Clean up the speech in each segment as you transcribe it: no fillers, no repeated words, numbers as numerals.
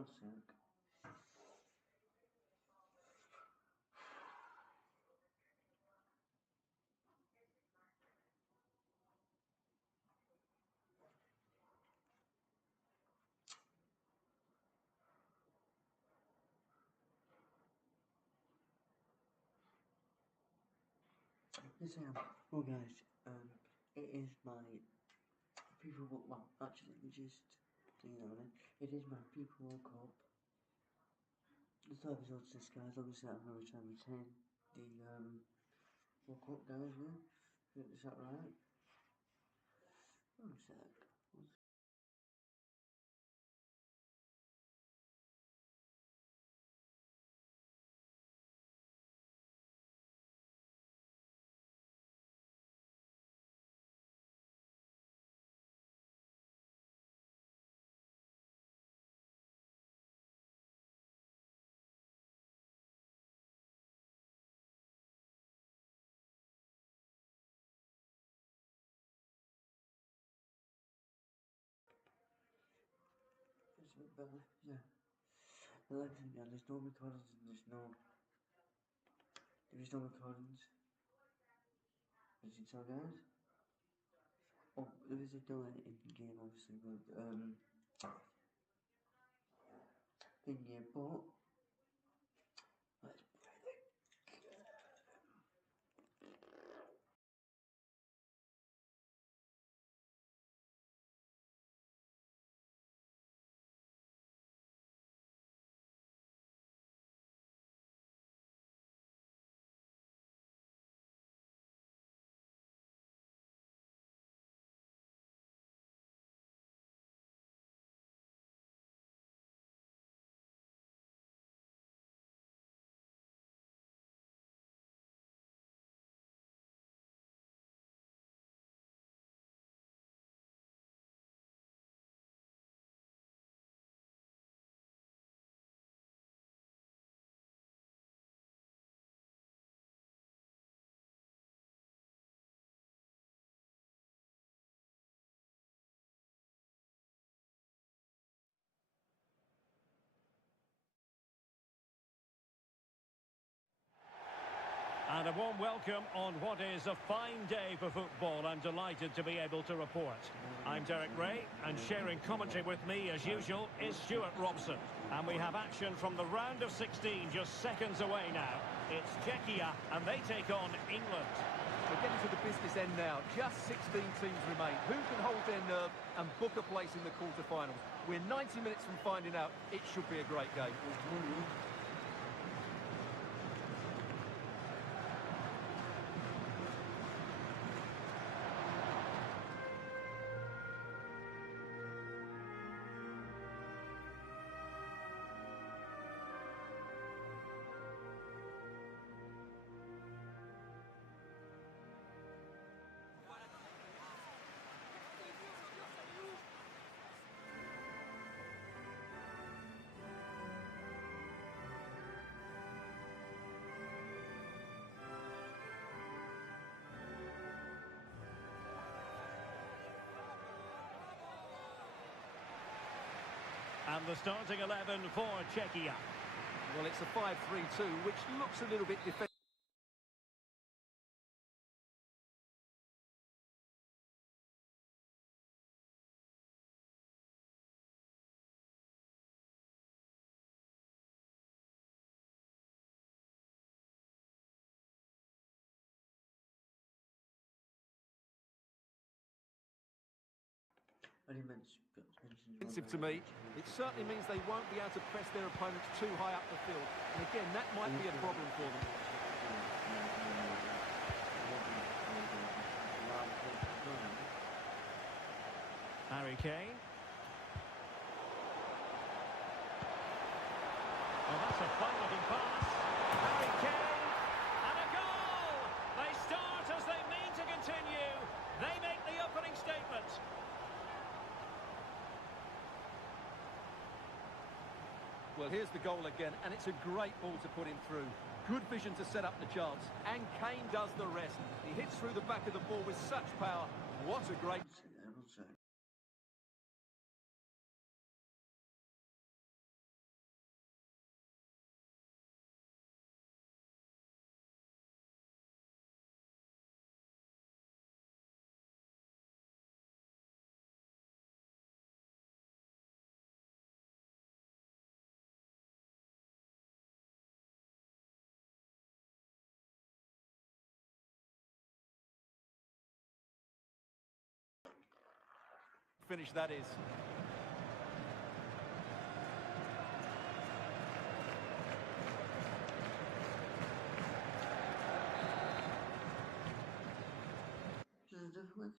One sec. Yes, I am. Well, guys, it is my FIFA World. Well, actually, let me just it is my FIFA World Cup. The third result to this, guys. Obviously, I'm going to try and retain the World Cup, guys. Yeah, is that right? One sec. It's a bit better, yeah. Like I said, yeah, there's no recordings and there is no recordings. As you can tell, guys. Oh, there is a delay in the game, obviously, but in game, but let's play the game. And a warm welcome on what is a fine day for football. I'm delighted to be able to report. I'm Derek Ray, and sharing commentary with me, as usual, is Stuart Robson. And we have action from the round of 16 just seconds away now. It's Czechia, and they take on England. We're getting to the business end now. Just 16 teams remain. Who can hold their nerve and book a place in the quarter-finals? We're 90 minutes from finding out. It should be a great game. And the starting 11 for Czechia. Well, it's a 5-3-2, which looks a little bit defensive. To me, it certainly means they won't be able to press their opponents too high up the field. And again, that might be a problem for them. Harry Kane. Well, that's a fine-looking pass. Harry Kane, and a goal! They start as they mean to continue. They make the opening statement. Well, here's the goal again, and it's a great ball to put him through. Good vision to set up the chance, and Kane does the rest. He hits through the back of the ball with such power. What a great... finish that is. This is difficult.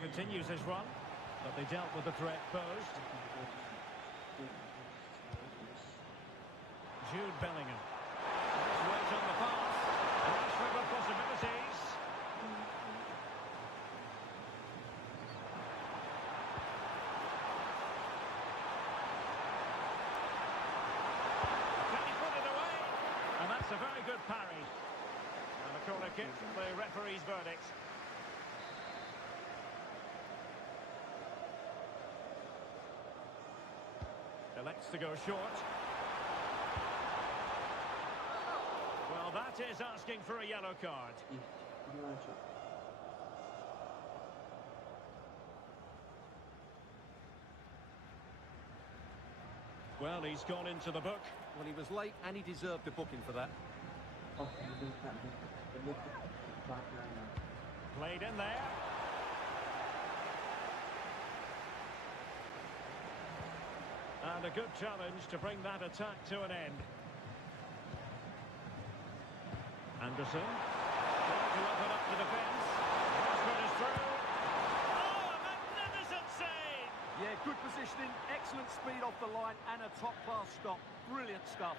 Continues his run, but they dealt with the threat posed. Jude Bellingham. Let's wait on the pass. Rashford with possibilities. Can he put it away? And that's a very good parry. And a corner kick, the referee's verdict. Elects to go short. Well, that is asking for a yellow card. Well, he's gone into the book. Well, he was late and he deserved the booking for that. Played in there. And a good challenge to bring that attack to an end. Anderson. Trying to open up the defence. Rashford is through. Oh, a magnificent save! Yeah, good positioning, excellent speed off the line and a top-class stop. Brilliant stuff.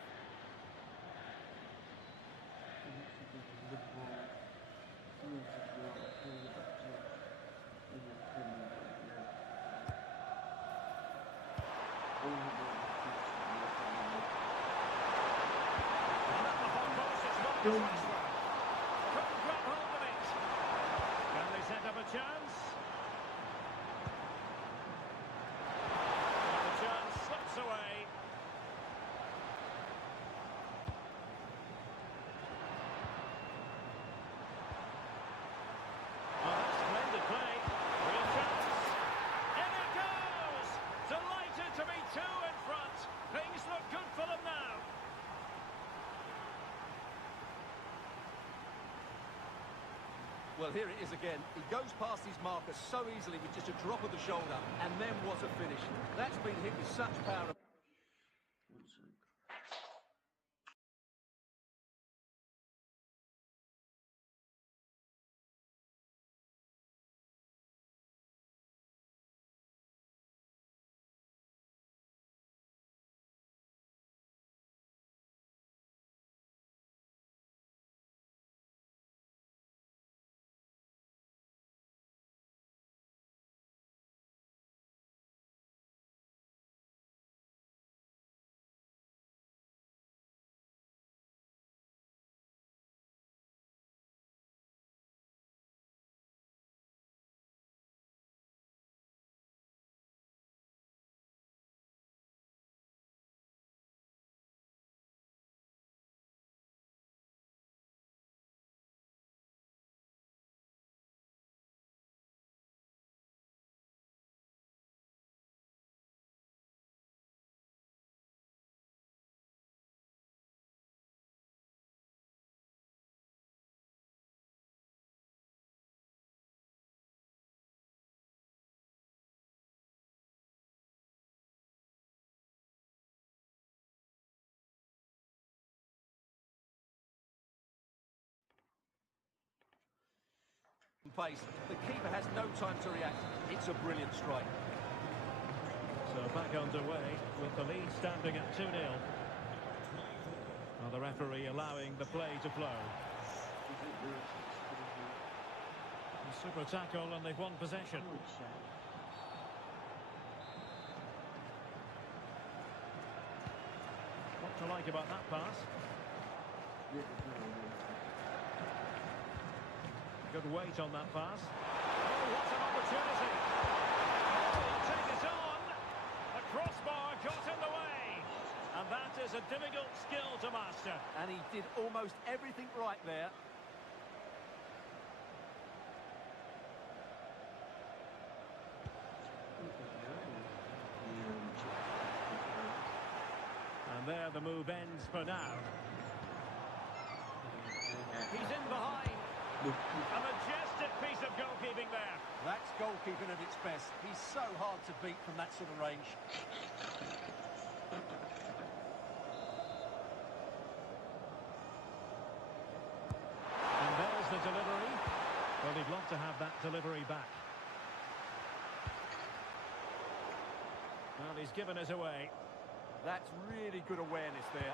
Couldn't grab hold of it. Can they set up a chance? And the chance slips away. Oh, splendid play. Real chance. In it goes! Delighted to be two in front. Things look good for them now. Well, here it is again. He goes past his marker so easily with just a drop of the shoulder. And then what a finish. That's been hit with such power. Pace. The keeper has no time to react. It's a brilliant strike. So back underway with the lead standing at 2-0. Well, the referee allowing the play to flow. A super tackle and they've won possession. What to like about that pass? Good weight on that pass. Oh, what an opportunity! Oh, he'll take it on! The crossbar got in the way! And that is a difficult skill to master. And he did almost everything right there. And there the move ends for now. He's in behind. A majestic piece of goalkeeping there. That's goalkeeping at its best. He's so hard to beat from that sort of range. And there's the delivery. Well, he'd love to have that delivery back. Well, he's given us away. That's really good awareness there.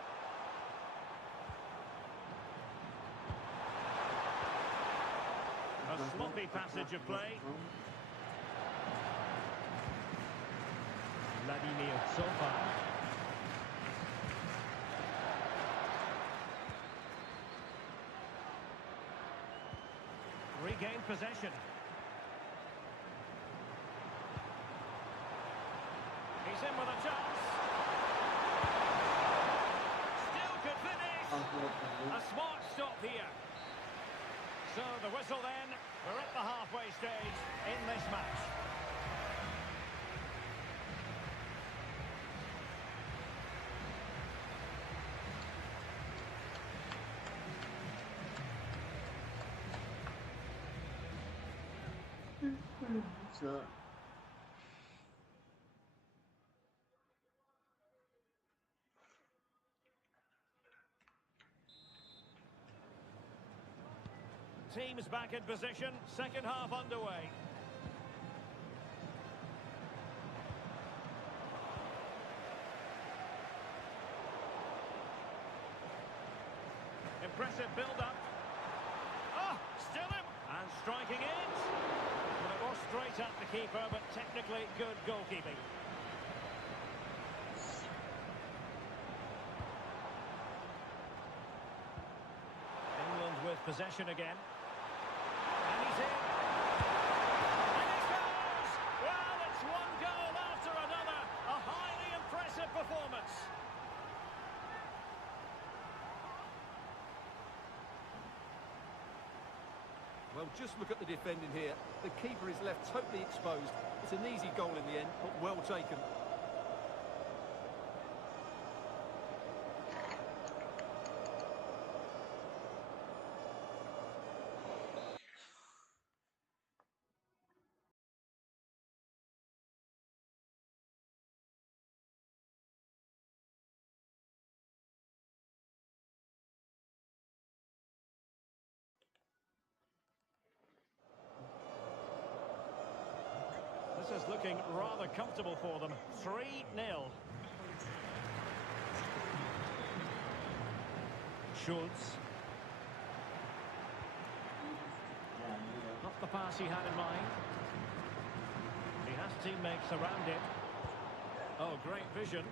A sloppy passage of play. Vladimir Sofa. Regained possession. He's in with a chance. Still could finish. A smart stop here. So the whistle then. We're at the halfway stage in this match. So. Teams back in position, second half underway. Impressive build-up. Oh, still him! And striking it. Well, it was straight at the keeper, but technically good goalkeeping. England with possession again. And he's in. And he scores! Well, it's one goal after another. A highly impressive performance. Well, just look at the defending here. The keeper is left totally exposed. It's an easy goal in the end, but well taken. This is looking rather comfortable for them. 3-0. Schultz. Not the pass he had in mind. He has teammates around him. Oh, great vision.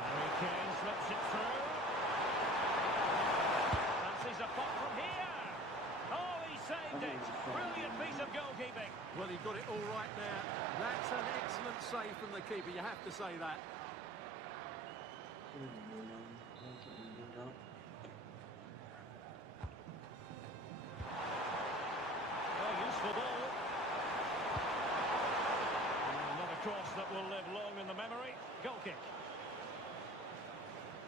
Harry Kane slips it through. Fancies a pot from here. Oh, he saved it. Brilliant piece of goalkeeping. Well, he got it all right there. That's an excellent save from the keeper, you have to say that. A useful ball. Not a cross that will live long in the memory. Goal kick.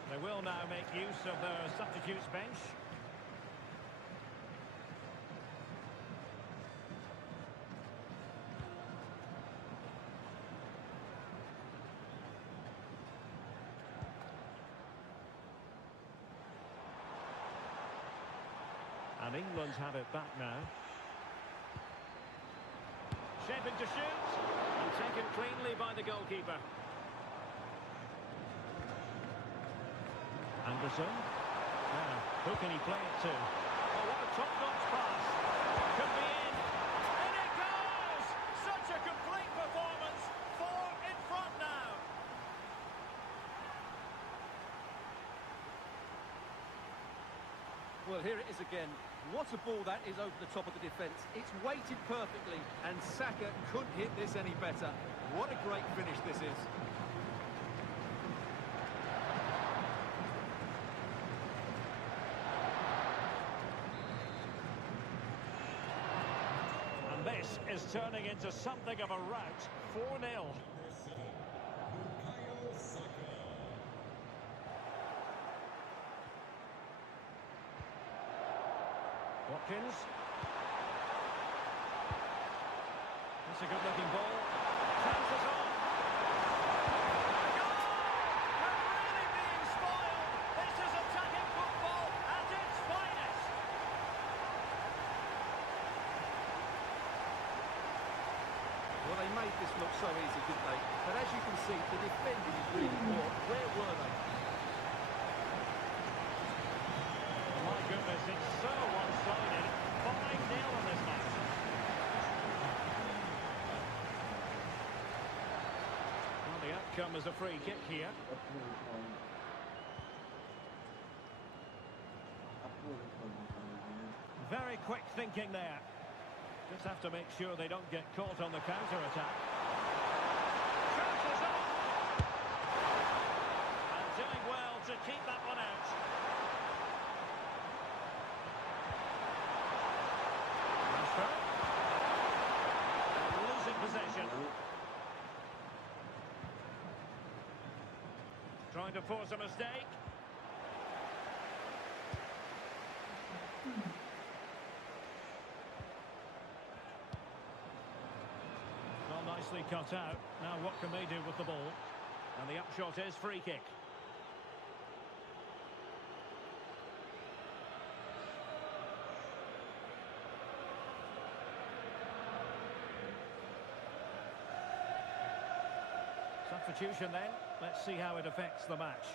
They will now make use of their substitutes bench. And England have it back now. Shaping to shoot. And taken cleanly by the goalkeeper. Anderson. Now, who can he play it to? Oh, what a top-notch pass. Could be in. And it goes! Such a complete performance. 4 Well, here it is again. What a ball that is over the top of the defence. It's weighted perfectly, and Saka couldn't hit this any better. What a great finish this is. And this is turning into something of a rout. 4-0. Watkins. That's a good-looking ball. Chances on. A goal! We're really being spoiled. This is attacking football at its finest. Well, they made this look so easy, didn't they? But as you can see, the defending is really poor. Where were they? My goodness, it's so one-sided. 5-0 in this match. Well, the outcome is a free kick here. Very quick thinking there. Just have to make sure they don't get caught on the counter-attack. Chances on! And doing well to keep that one out. Losing possession. Trying to force a mistake. Well, nicely cut out. Now what can they do with the ball? And the upshot is free kick. Substitution then. Let's see how it affects the match.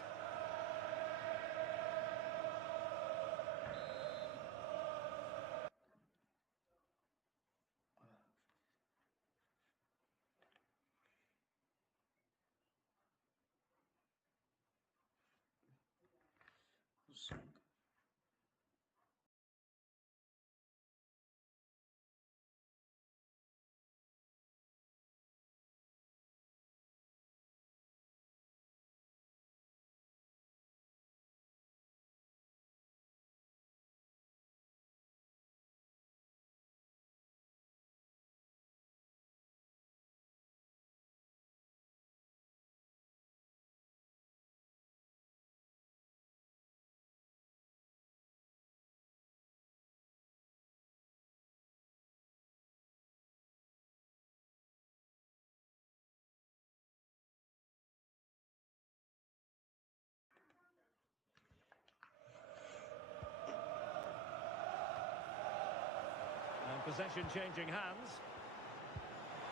And possession changing hands.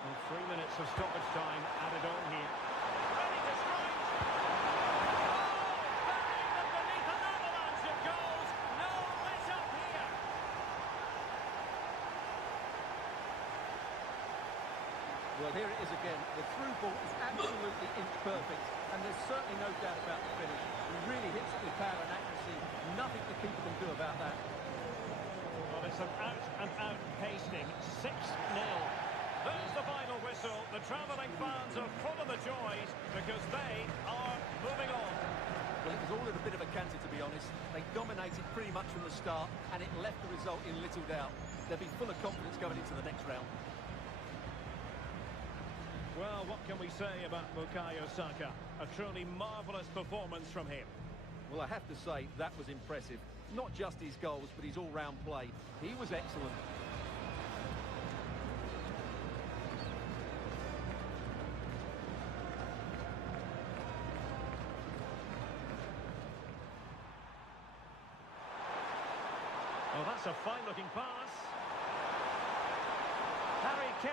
And 3 minutes of stoppage time added on here. Ready to strike! Oh! Burying them beneath an avalanche of goals! No let up here! Well, here it is again. The through ball is absolutely inch perfect, and there's certainly no doubt about the finish. He really hits it with power and accuracy. Nothing the keeper can do about that. Well, it's an out-and-out pasting. 6-0. There's the final whistle. The travelling fans are full of the joys because they are moving on. Well, it was all in a bit of a canter, to be honest. They dominated pretty much from the start, and it left the result in little doubt. They'll be full of confidence going into the next round. Well, what can we say about Bukayo Saka? A truly marvellous performance from him. Well, I have to say, that was impressive. Not just his goals, but his all-round play. He was excellent. Oh, that's a fine-looking pass. Harry Kane.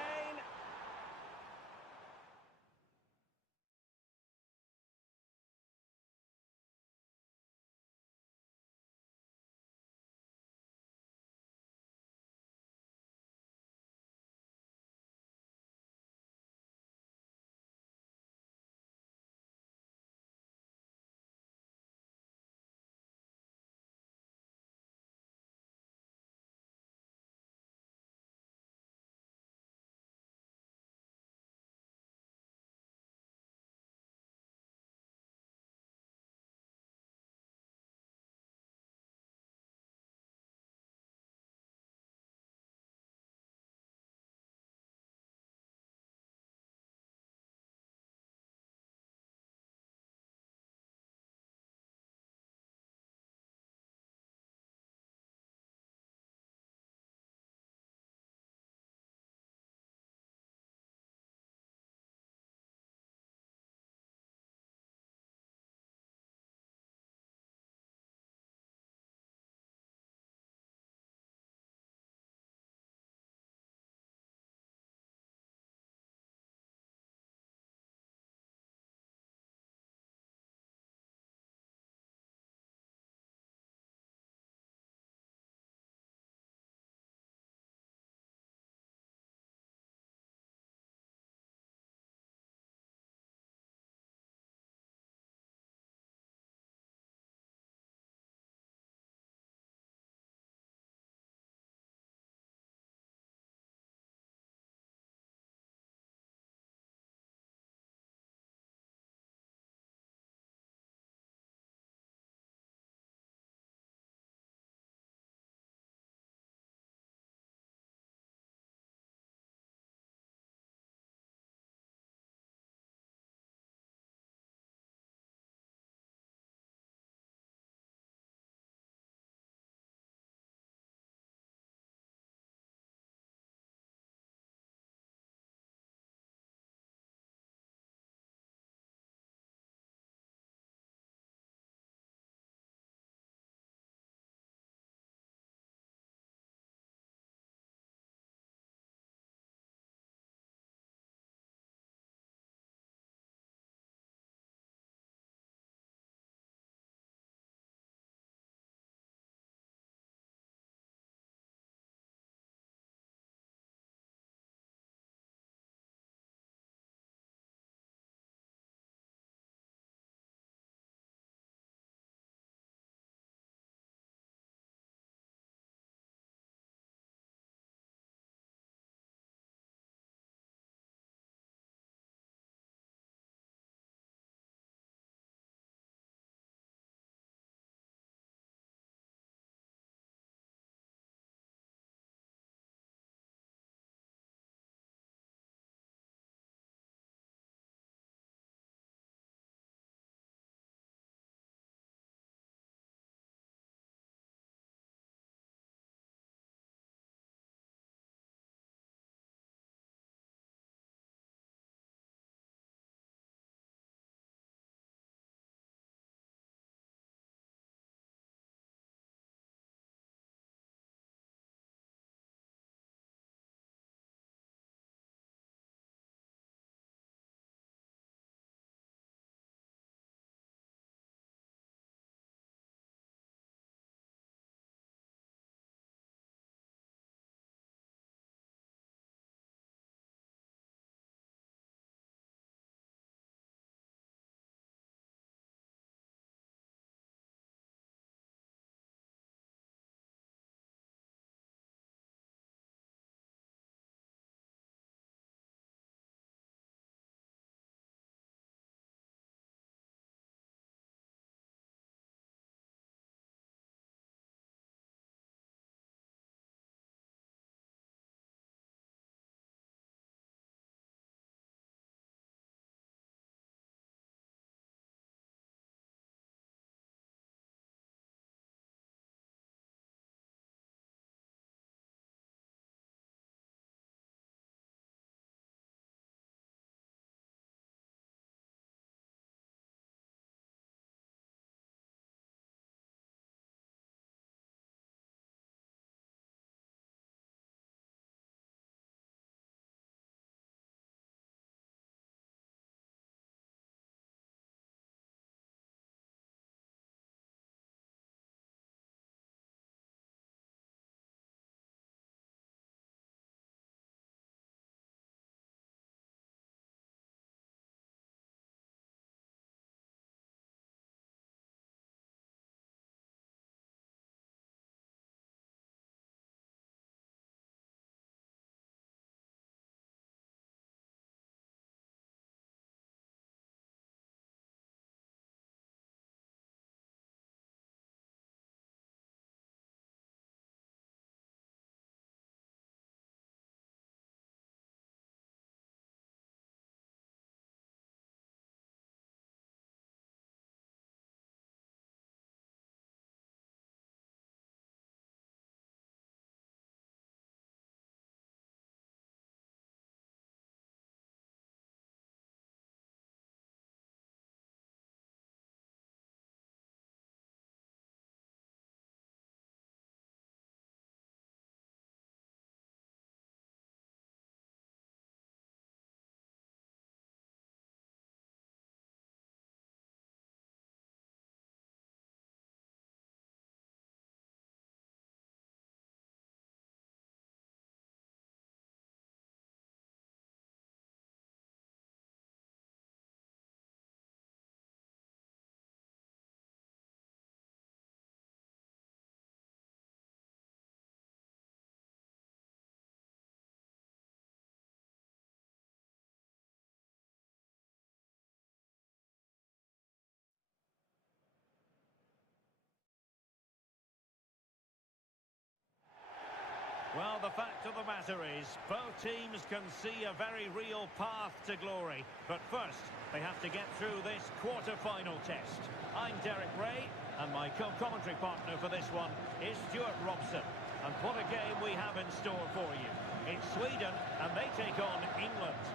the fact of the matter is, both teams can see a very real path to glory. But first, they have to get through this quarter-final test. I'm Derek Ray, and my co-commentary partner for this one is Stuart Robson. And what a game we have in store for you. It's Sweden, and they take on England.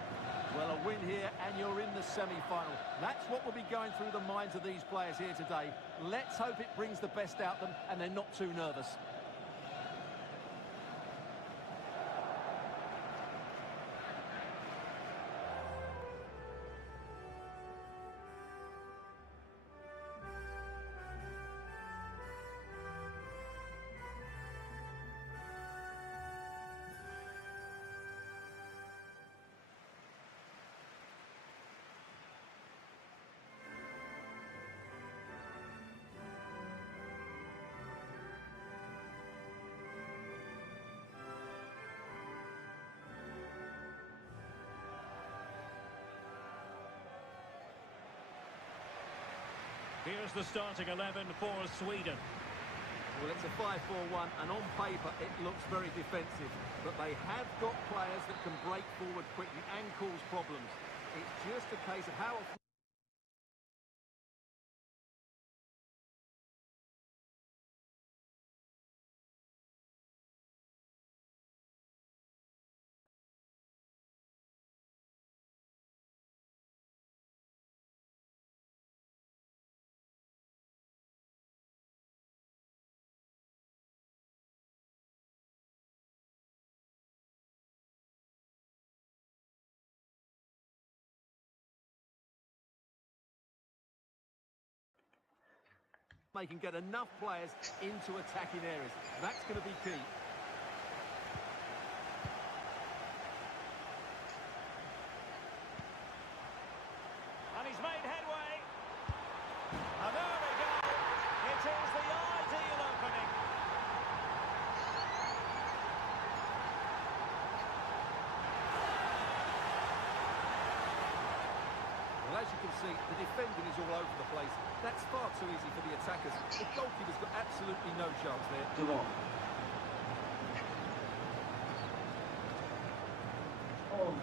Well, a win here, and you're in the semi-final. That's what will be going through the minds of these players here today. Let's hope it brings the best out of them, and they're not too nervous. Here's the starting 11 for Sweden. Well, it's a 5-4-1, and on paper it looks very defensive. But they have got players that can break forward quickly and cause problems. It's just a case of how often... They can get enough players into attacking areas. That's going to be key. And he's made headway. And there we go. It is the ideal opening. Well, as you can see, the defending is all over the place. That's far too easy for the attackers. The goalkeeper's got absolutely no chance there. Come on. Oh.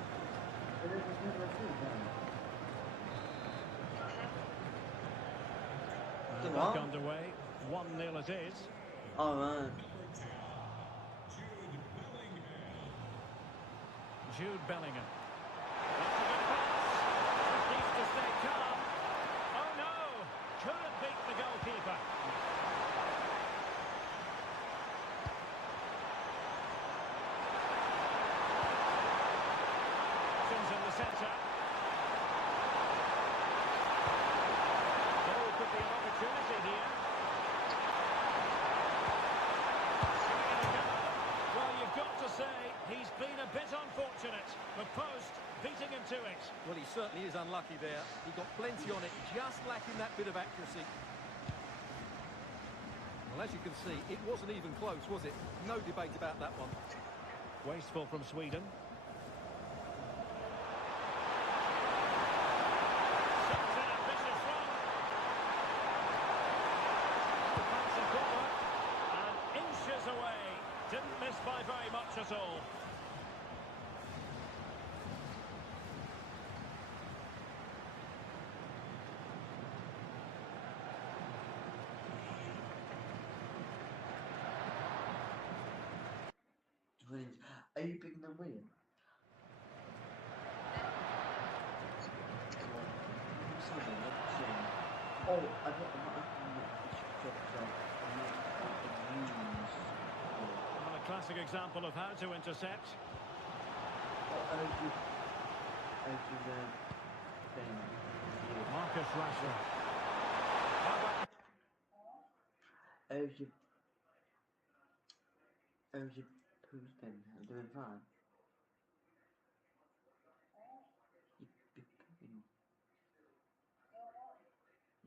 Back underway. 1-0 it is. All right. Jude Bellingham. That's a good pass. Just needs to stay calm. Oh no! Couldn't beat the goalkeeper. Options in the centre. Goal could be an opportunity here. Well, you've got to say, he's been a bit unfortunate. The post beating him to it. Well, he certainly is unlucky there. He got plenty on it, just lacking that bit of accuracy. Well, as you can see, it wasn't even close, was it? No debate about that one. Wasteful from Sweden. Such an ambitious run. The pass is forward. And inches away. Didn't miss by very much at all. Are you picking the win? Oh, I'm not Well, a classic example of how to intercept. Marcus Rashford. Who's been doing fine?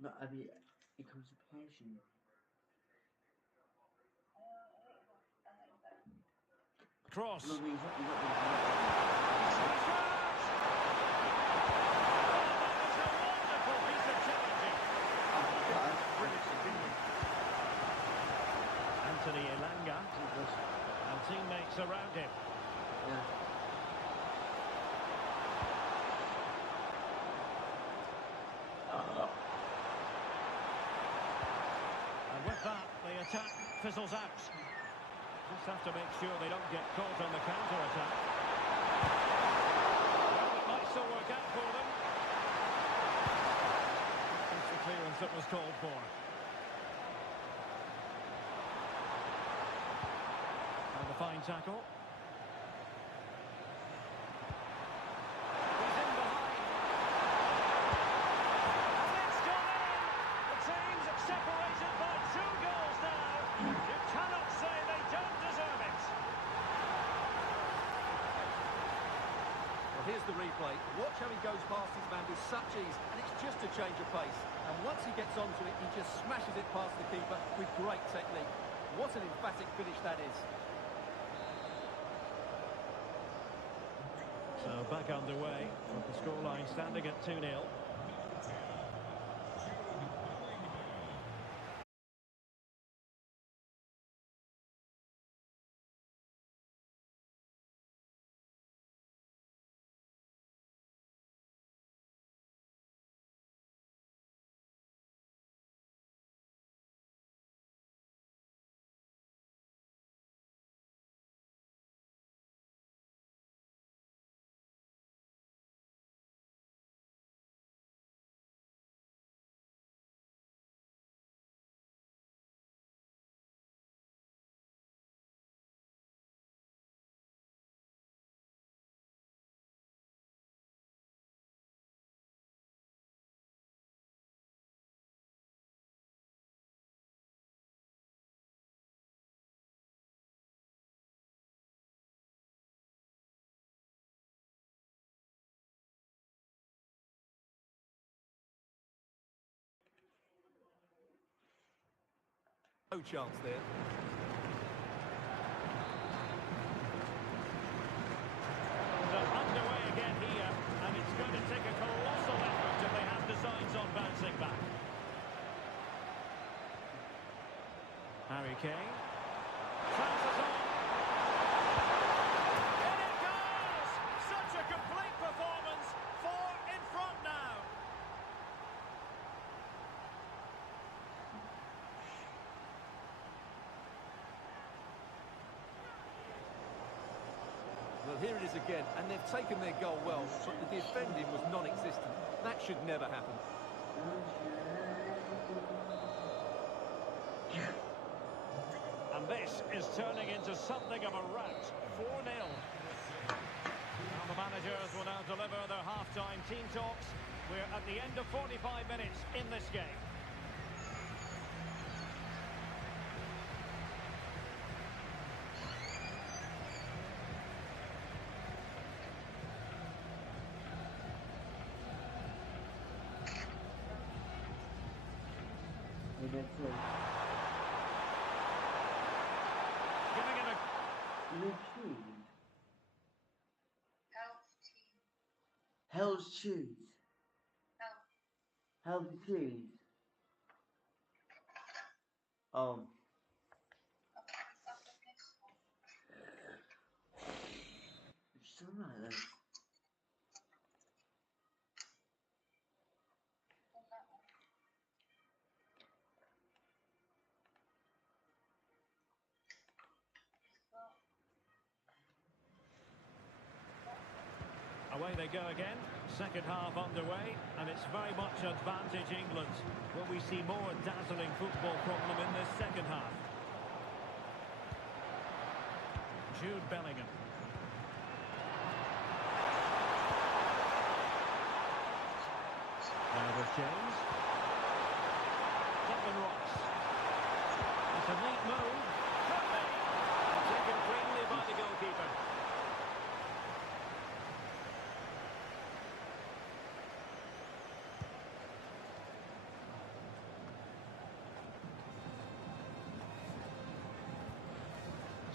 No, I mean, it comes to passion. Cross. No, he's not Anthony Elanga and teammate space around him. Yeah. And with that, the attack fizzles out. Just have to make sure they don't get caught on the counter-attack. Well, it might still work out for them. That's the clearance that was called for. And the fine tackle. He's in behind. And it's gone in! The team's separated by 2 goals now. You cannot say they don't deserve it. Well, here's the replay. Watch how he goes past his man with such ease, and it's just a change of pace. And once he gets onto it, he just smashes it past the keeper with great technique. What an emphatic finish that is. So back underway with the scoreline standing at 2-0. No chance there. So underway again here, and it's going to take a colossal effort if they have designs on bouncing back. Harry Kane. Chances on. In it goes! Such a complete performance. 4 in front now. Well, here it is again, and they've taken their goal well, but the defending was non-existent. That should never happen. And this is turning into something of a rout. 4-0. Now the managers will now deliver their half-time team talks. We're at the end of 45 minutes in this game. That's it. Giving it a... Hell's cheese. Hell's cheese. Something like this. Away they go again. Second half underway, and it's very much advantage England. Will we see more dazzling football from them in this second half? Jude Bellingham. Now with James. Declan Rice. It's a neat move. Could be. Taken cleanly by the goalkeeper.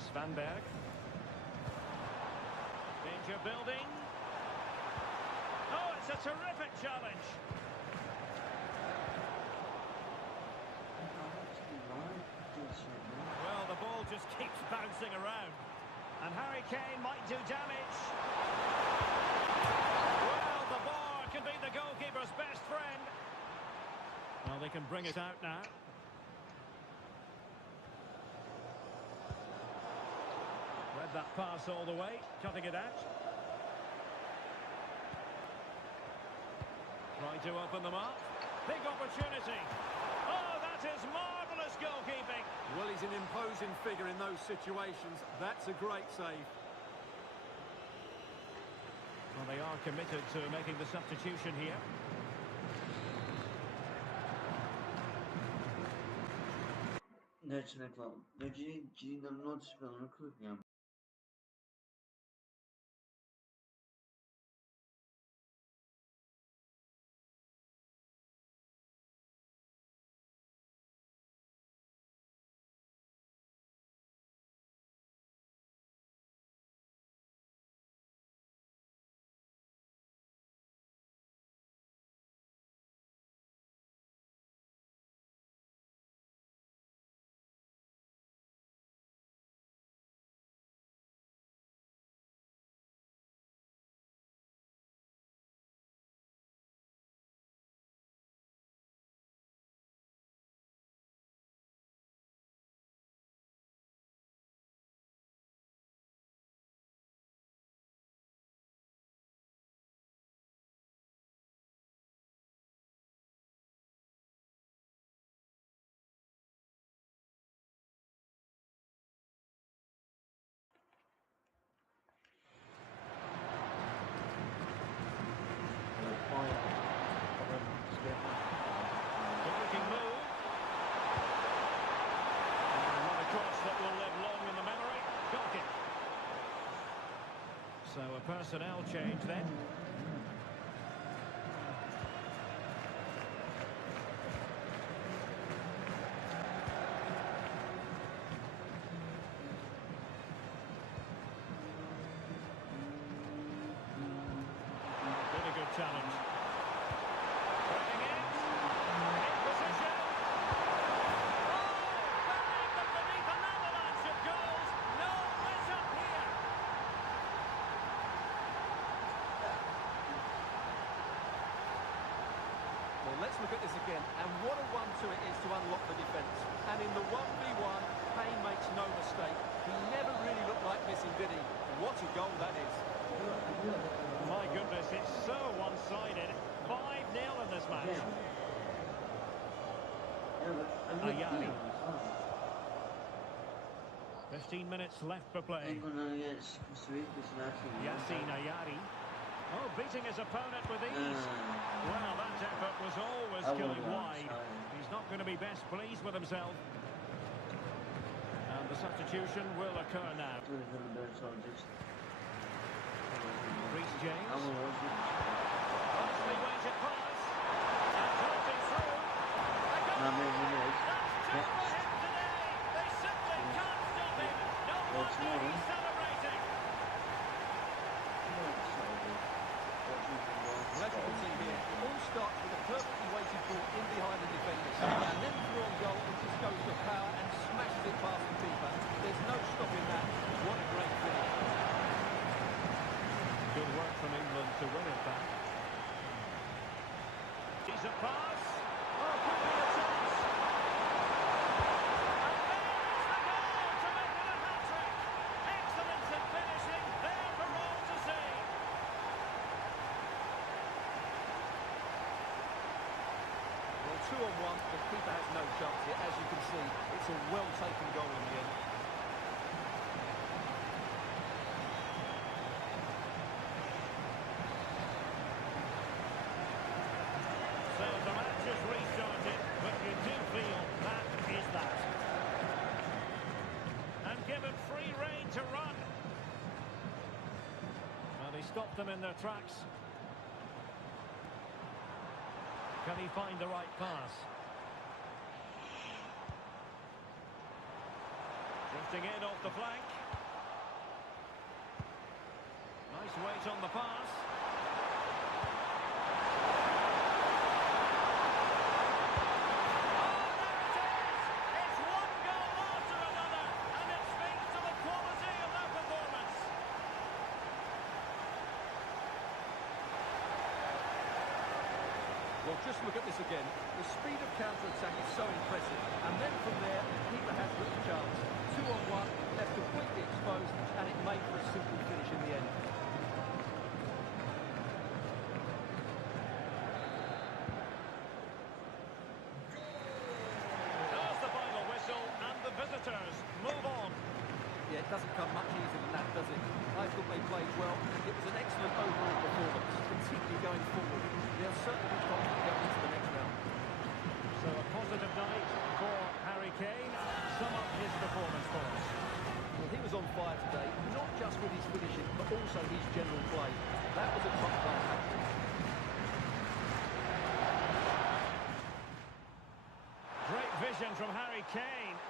Svanberg. Danger building. Oh, it's a terrific challenge. Well, the ball just keeps bouncing around. And Harry Kane might do damage. Well, the bar can be the goalkeeper's best friend. Well, they can bring it out now. Read that pass all the way, cutting it out. Trying to open them up. Big opportunity. Oh, that is marvellous goalkeeping. Well, he's an imposing figure in those situations. That's a great save. Well, they are committed to making the substitution here. Gerçekten kal. Cidden not çıkanını kırık ya. Looking move. And what a cross that will live long in the memory. Got it. So a personnel change then. Really good challenge. Bringing it. In position. Oh! Buried them beneath an avalanche of goals. No let up here. Well, let's look at this again. And what a 1-2 it is to unlock the defence. And in the 1v1, Kane makes no mistake. He never really looked like missing, did he? What a goal that is. My goodness, it's so one-sided. 5-0 in this match. Ayali. 15 minutes left for play. Yassine Ayari. Oh, beating his opponent with ease. Well, that effort was always going wide. He's not going to be best pleased with himself. And the substitution will occur now. Reece James. Nicely weighted pass. And drifting through. That's just for him today. They simply can't stop him. No wonder he's celebrating. Well, as you can see here, it all starts with a perfectly weighted ball in behind the defenders. And then through on goal, it just goes for power and smashes it past the keeper. There's no stopping that. What a great finish. Good work from England to win it back. He's a pass. Oh, could be a chance. And there's the goal to make it a hat-trick. Excellence in finishing, there for all to see. Well, 2-on-1, the keeper has no chance here. As you can see, it's a well-taken goal in the end. So the match has restarted, but you do feel that is that. And given free rein to run. Well, he stopped them in their tracks. Can he find the right pass? Drifting in off the flank. Nice weight on the pass. It's one goal after another, and it speaks to the quality of that performance. just look at this again. The speed of counter-attack is so impressive. And then from there, the keeper has little chance. 2-on-1, left completely exposed, and it made for a simple finish in the end. There's the final whistle, and the visitors move on. Yeah, it doesn't come much easier than that, does it? I thought they played well, and it was an excellent overall performance, particularly going forward. They'll certainly be confident going into the next round. So a positive night for Harry Kane. Sum up his performance for us. Well, he was on fire today, not just with his finishing, but also his general play. That was a top-class action. Great vision from Harry Kane.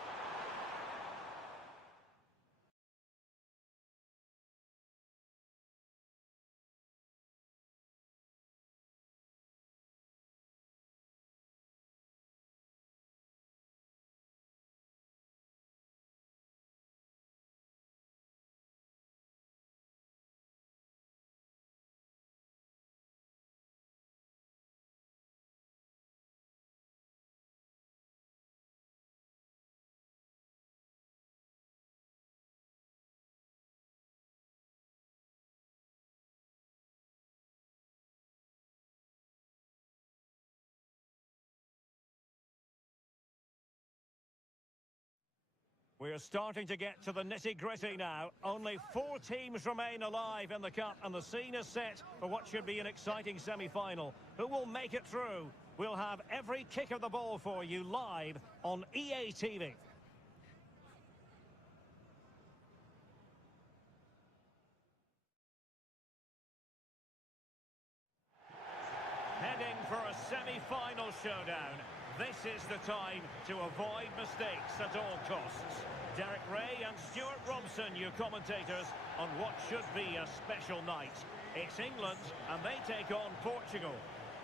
We're starting to get to the nitty-gritty now. Only 4 teams remain alive in the Cup, and the scene is set for what should be an exciting semi-final. Who will make it through? We'll have every kick of the ball for you live on EA TV. Heading for a semi-final showdown. This is the time to avoid mistakes at all costs. Derek Ray and Stuart Robson, you commentators, on what should be a special night. It's England, and they take on Portugal.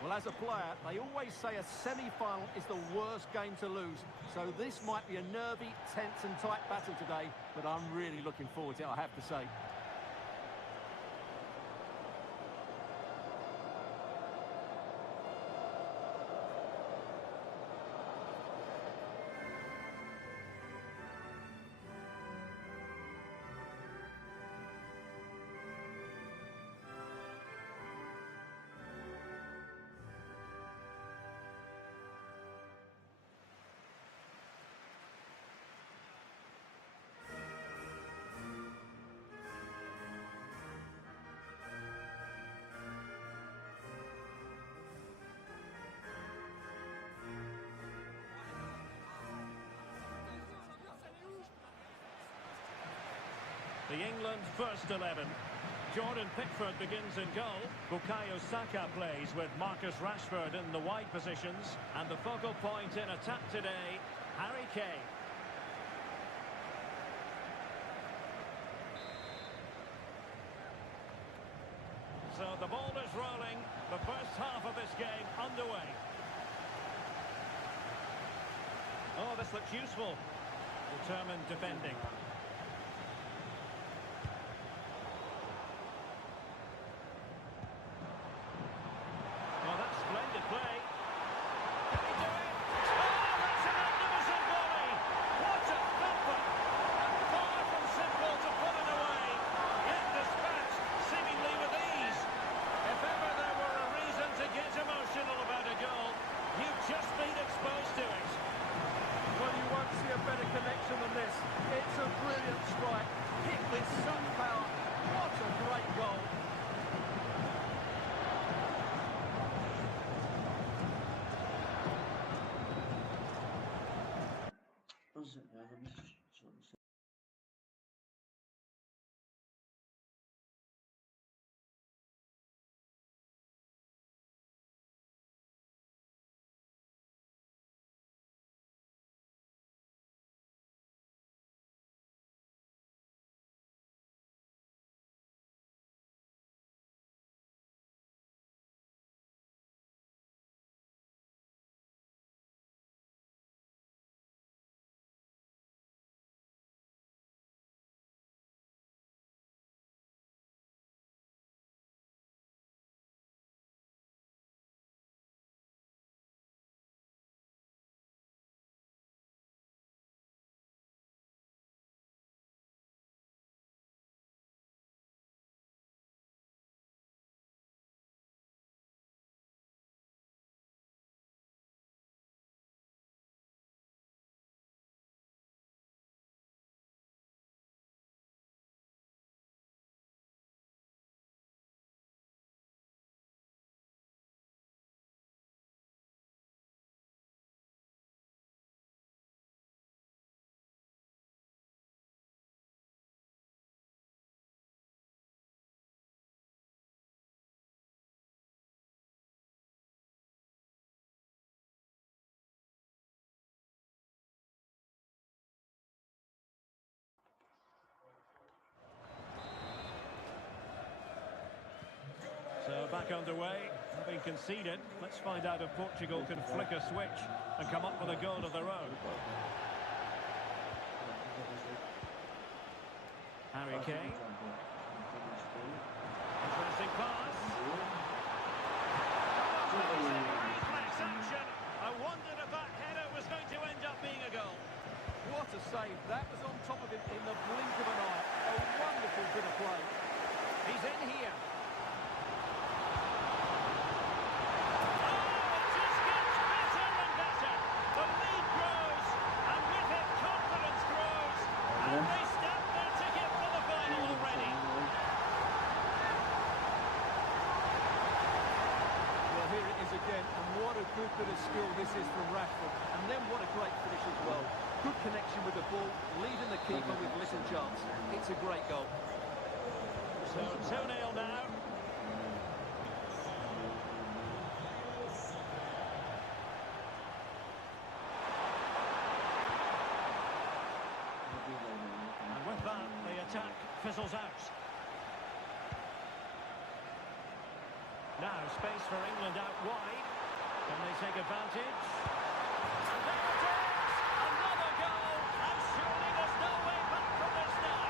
Well, as a player, they always say a semi-final is the worst game to lose. So this might be a nervy, tense and tight battle today, but I'm really looking forward to it, I have to say. The England first 11. Jordan Pickford begins in goal. Bukayo Saka plays with Marcus Rashford in the wide positions. And the focal point in attack today, Harry Kane. So the ball is rolling. The first half of this game underway. Oh, this looks useful. Determined defending. Well, you won't see a better connection than this. It's a underway, having conceded. Let's find out if Portugal can flick a switch and come up with a goal of their own. Harry Kane. Interesting pass. Reflex action. I wondered if that header was going to end up being a goal. What a save. That was on top of him in the blink of an eye. A wonderful bit of play. He's in here. Again, and what a good bit of skill this is from Rashford, and then what a great finish as well. Good connection with the ball, leading the keeper with little chance. It's a great goal. So 2-0 now. And with that, the attack fizzles out. Now, space for England out wide. Can they take advantage? And there it is! Another goal! And surely there's no way back from this now.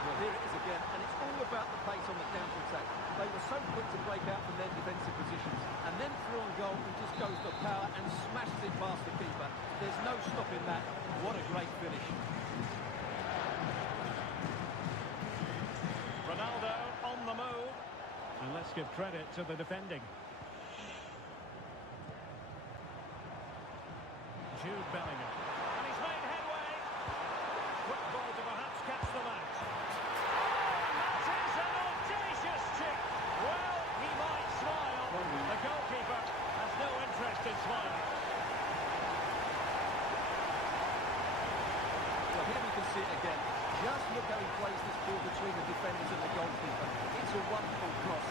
Well, here it is again, and it's all about the pace on the counter-attack. They were so quick to break out from their defensive positions. And then through on goal, he just goes to power and smashes it past the keeper. There's no stopping that. What a great finish. Ronaldo on the move. And let's give credit to the defending. Jude Bellingham. And he's made headway. Quick ball to perhaps catch them out. That is an audacious chip. Well, he might smile. The goalkeeper has no interest in smiling. Well, here we can see it again. Just look how he plays this ball between the defenders and the goalkeeper. It's a wonderful cross.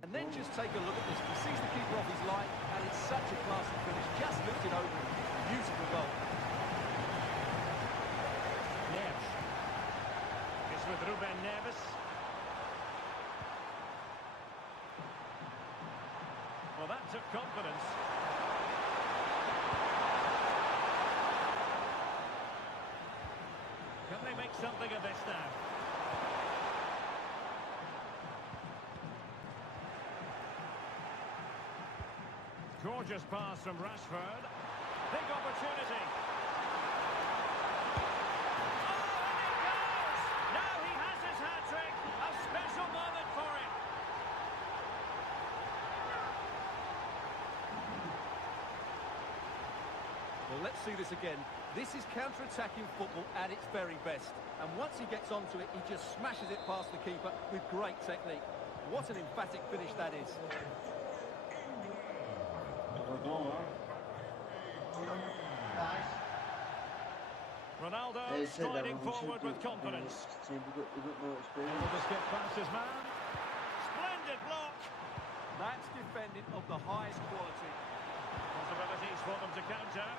And then just take a look at this. He sees the keeper off his line, and it's such a classy finish. Just looked it over him. Beautiful goal. Neves. It's with Ruben Neves. Well, that took confidence. Can they make something of this now? Gorgeous pass from Rashford. Big opportunity. Oh, and it goes! Now he has his hat-trick. A special moment for him. Well, let's see this again. This is counter-attacking football at its very best. And once he gets onto it, he just smashes it past the keeper with great technique. What an emphatic finish that is. Ronaldo striding forward with confidence. Able to skip past his man. Splendid block. That's defending of the highest quality. Possibilities for them to counter.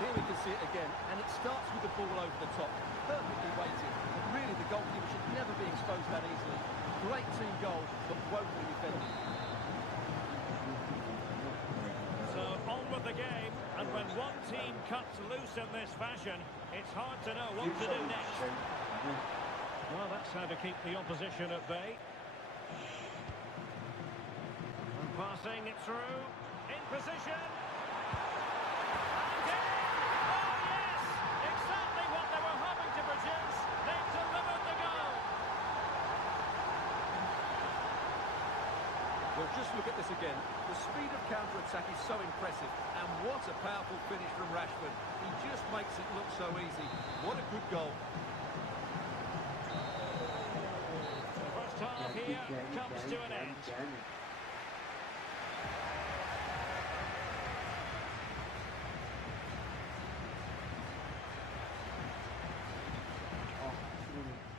Here we can see it again, and it starts with the ball over the top. Perfectly weighted, but really the goalkeeper should never be exposed that easily. Great team goal, but woefully defended. So on with the game, and when one team cuts loose in this fashion, it's hard to know what to do next. Well, that's how to keep the opposition at bay. Passing it through. In position. And in! Oh yes! Exactly what they were hoping to produce. They've delivered the goal. Well, just look at this again. The speed of counter-attack is so impressive. And what a powerful finish from Rashford. He just makes it look so easy. What a good goal. The first half here comes to an end.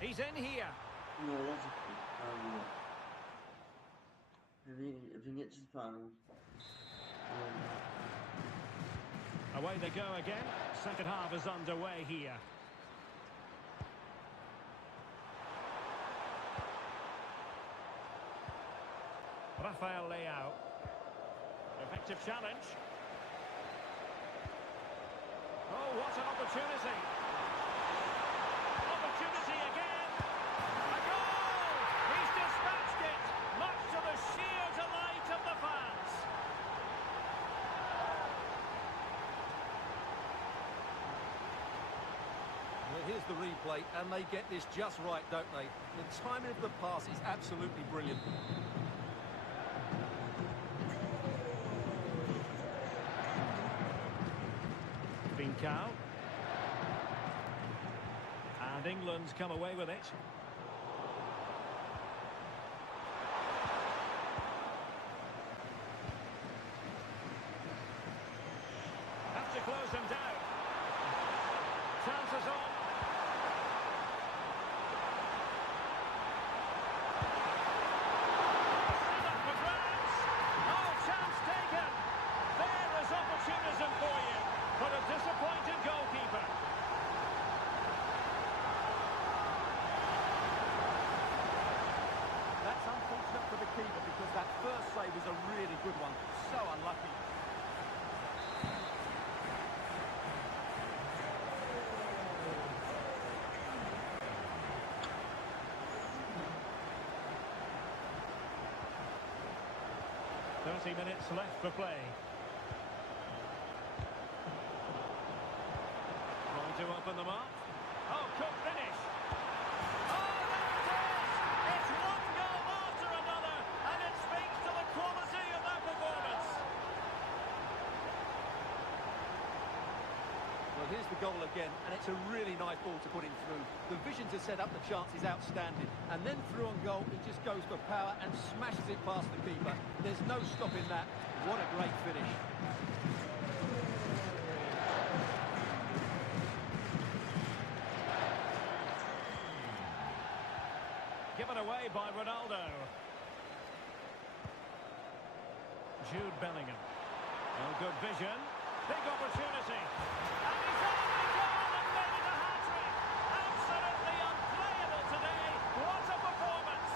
He's in here. No, that's a if he gets his final. Away they go again. Second half is underway here. Rafael Leao. Effective challenge. Oh, what an opportunity. Opportunity again. A goal! He's dispatched it, much to the sheer delight of the fans. Well, here's the replay, and they get this just right, don't they? The timing of the pass is absolutely brilliant. Cow. And England's come away with it. Have to close them down. Chances on. Set up for grabs. Oh, chance taken. There is opportunism for you. But a disappointed goalkeeper. That's unfortunate for the keeper because that first save was a really good one. So unlucky. Minutes left for play. Trying to open them up. Oh, could finish. Oh, there it is! It's one goal after another, and it speaks to the quality of their performance. Well, here's the goal again, and it's a really nice ball to put him through. The vision to set up the chance is outstanding, and then through on goal, he just goes for power and smashes it past the keeper. There's no stopping that. What a great finish. Given away by Ronaldo. Jude Bellingham. Oh, good vision. Big opportunity. And he's only gone and made it a hat-trick. Absolutely unplayable today. What a performance.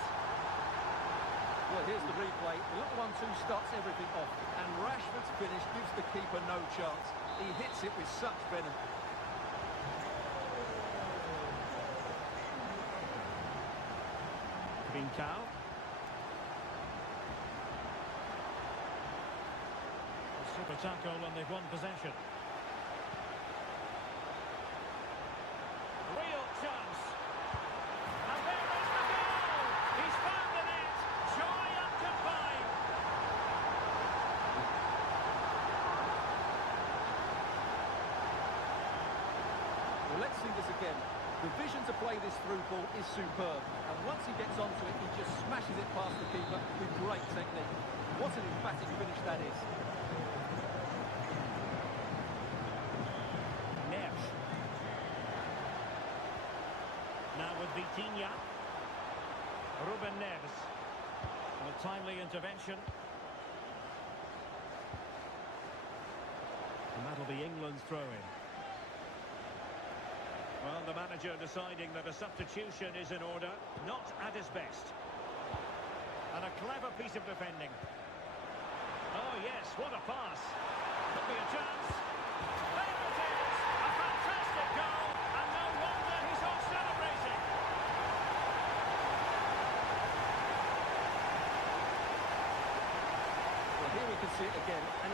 Well, here's the replay. The little 1-2 starts everything off. And Rashford's finish gives the keeper no chance. He hits it with such venom. Cow. Super tackle and they've won possession. Real chance. And there is the goal. He's found the net. Joy unconfined. Well, let's see this again. The vision to play this through ball is superb. And once he gets onto it, he just smashes it past the keeper with great technique. What an emphatic finish that is. Neves. Now with Vitinha. Ruben Neves. And a timely intervention. And that'll be England's throw-in. Well, the manager deciding that a substitution is in order, not at his best. And a clever piece of defending. Oh, yes, what a pass. Could be a chance. There it is! A fantastic goal, and no wonder he's off celebrating.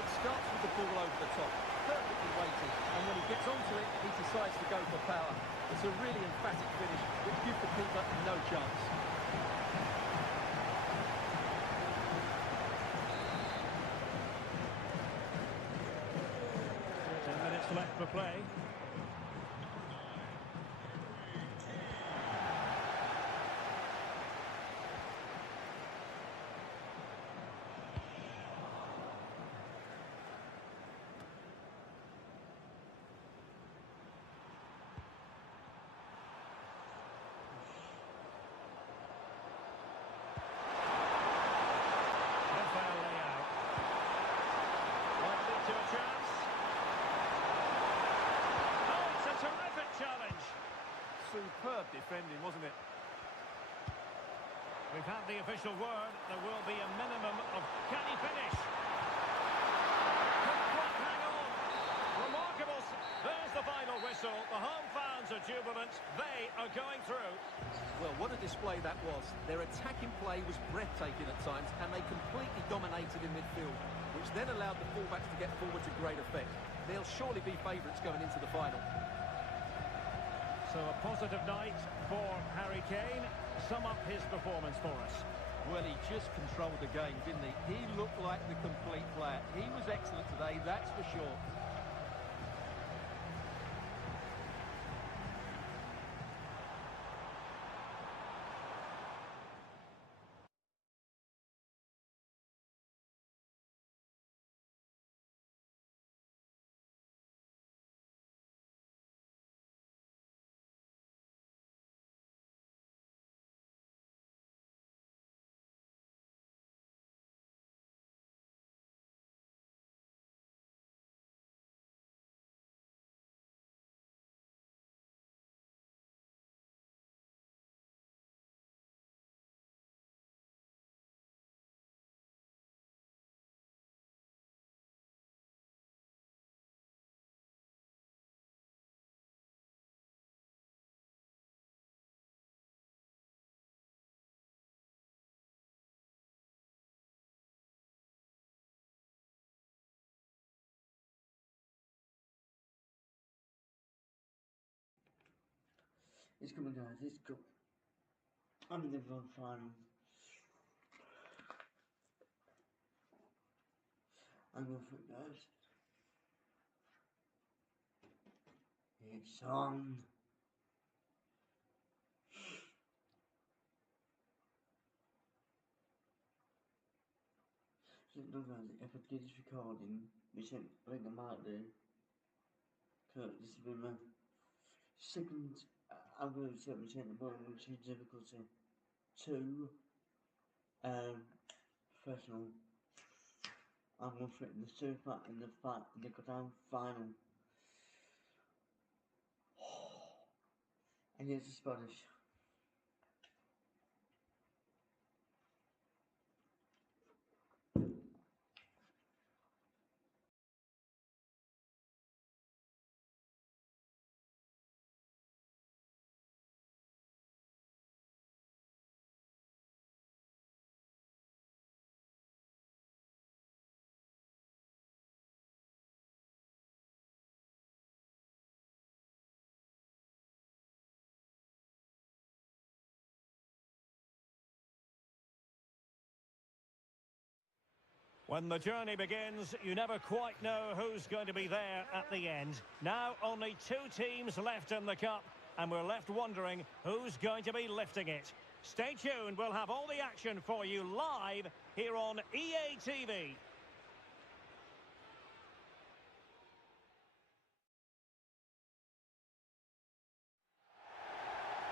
it starts with the ball over the top, perfectly weighted, and when he gets onto it, he decides to go for power. It's a really emphatic finish, which gives the keeper no chance. 10 minutes left for play. Superb defending, wasn't it? We've had the official word. There will be a minimum of... Can he finish? Couldn't quite hang on. Remarkable. There's the final whistle. The home fans are jubilant. They are going through. Well, what a display that was. Their attacking play was breathtaking at times, and they completely dominated in midfield, which then allowed the fullbacks to get forward to great effect. They'll surely be favourites going into the final. So a positive night for Harry Kane. Sum up his performance for us. Well, he just controlled the game, didn't he? He looked like the complete player. He was excellent today, that's for sure. It's coming, guys. It's good. I'm in the grand final. I'm going for it, guys. It's on. So, no, guys, if I do this recording, which I think I might do, because this has been my second, I'm going to set my channel, but I'm going to change difficulty to professional. I'm going for it in the super and the grand final. And here's the Spanish. When the journey begins, you never quite know who's going to be there at the end. Now only 2 teams left in the cup, and we're left wondering who's going to be lifting it. Stay tuned, we'll have all the action for you live here on EA TV.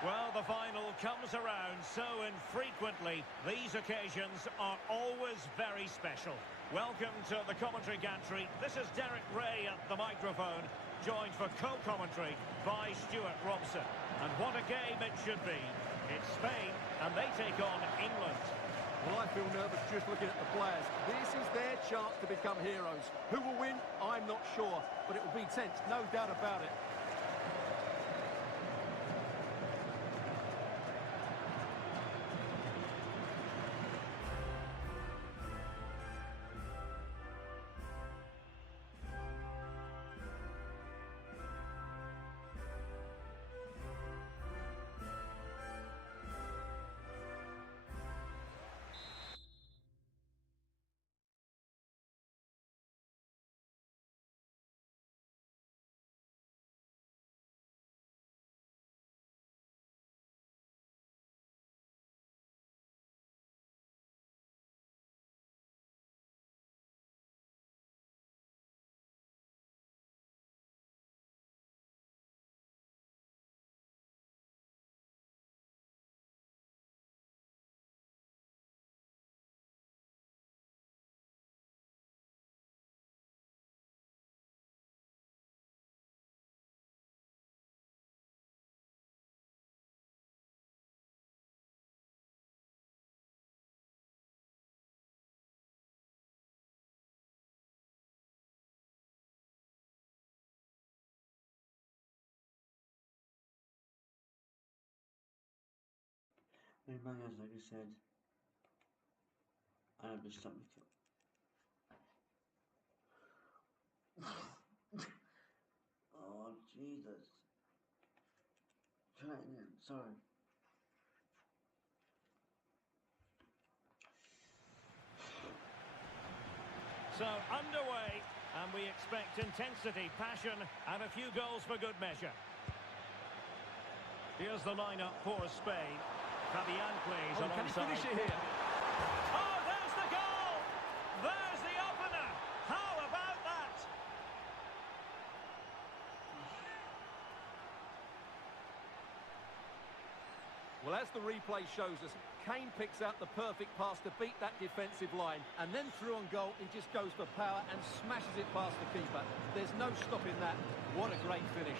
Well, the final comes around so infrequently. These occasions are always very special. Welcome to the commentary gantry. This is Derek Ray at the microphone, joined for co-commentary by Stuart Robson. And what a game it should be. It's Spain, and they take on England. Well, I feel nervous just looking at the players. This is their chance to become heroes. Who will win? I'm not sure, but it will be tense, no doubt about it. In my eyes, like I said, I have to stop me too. Oh, Jesus. Try again, sorry. So underway, and we expect intensity, passion, and a few goals for good measure. Here's the lineup for Spain. Fabian plays Oh, can he alongside. finish it here? Oh, there's the goal! There's the opener! How about that? Well, as the replay shows us, Kane picks out the perfect pass to beat that defensive line, and then through on goal, he just goes for power and smashes it past the keeper. There's no stopping that. What a great finish.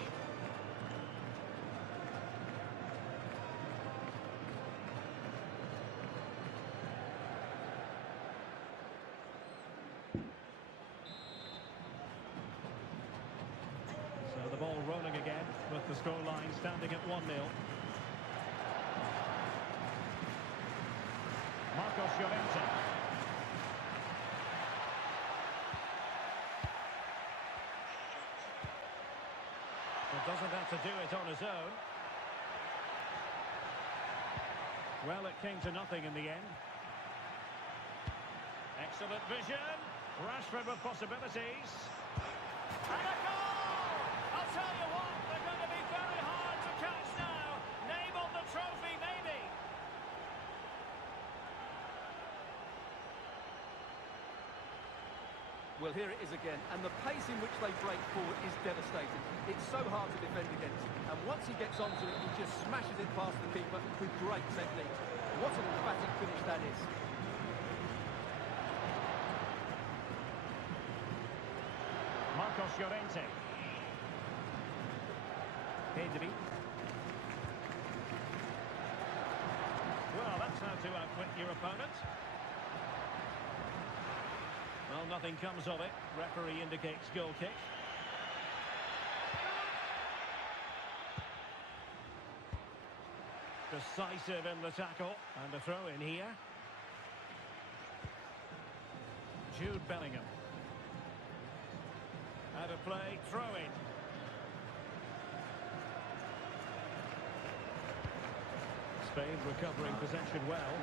So the ball rolling again, with the scoreline standing at 1-0. Marcos Llorente. But doesn't have to do it on his own. Well, it came to nothing in the end. Excellent vision. Rashford with possibilities. And a goal! I'll tell you what, they're going to be very hard to catch now. Name on the trophy, maybe. Well, here it is again, and the pace in which they break forward is devastating. It's so hard to defend against, and once he gets onto it, he just smashes it past the keeper with great technique. What an emphatic finish that is. Marcos Llorente. Pedri. Well, that's how to outwit your opponent. Well, nothing comes of it. Referee indicates goal kick. Decisive in the tackle. And a throw in here. Jude Bellingham. Out of play, throw in. Spain recovering possession well.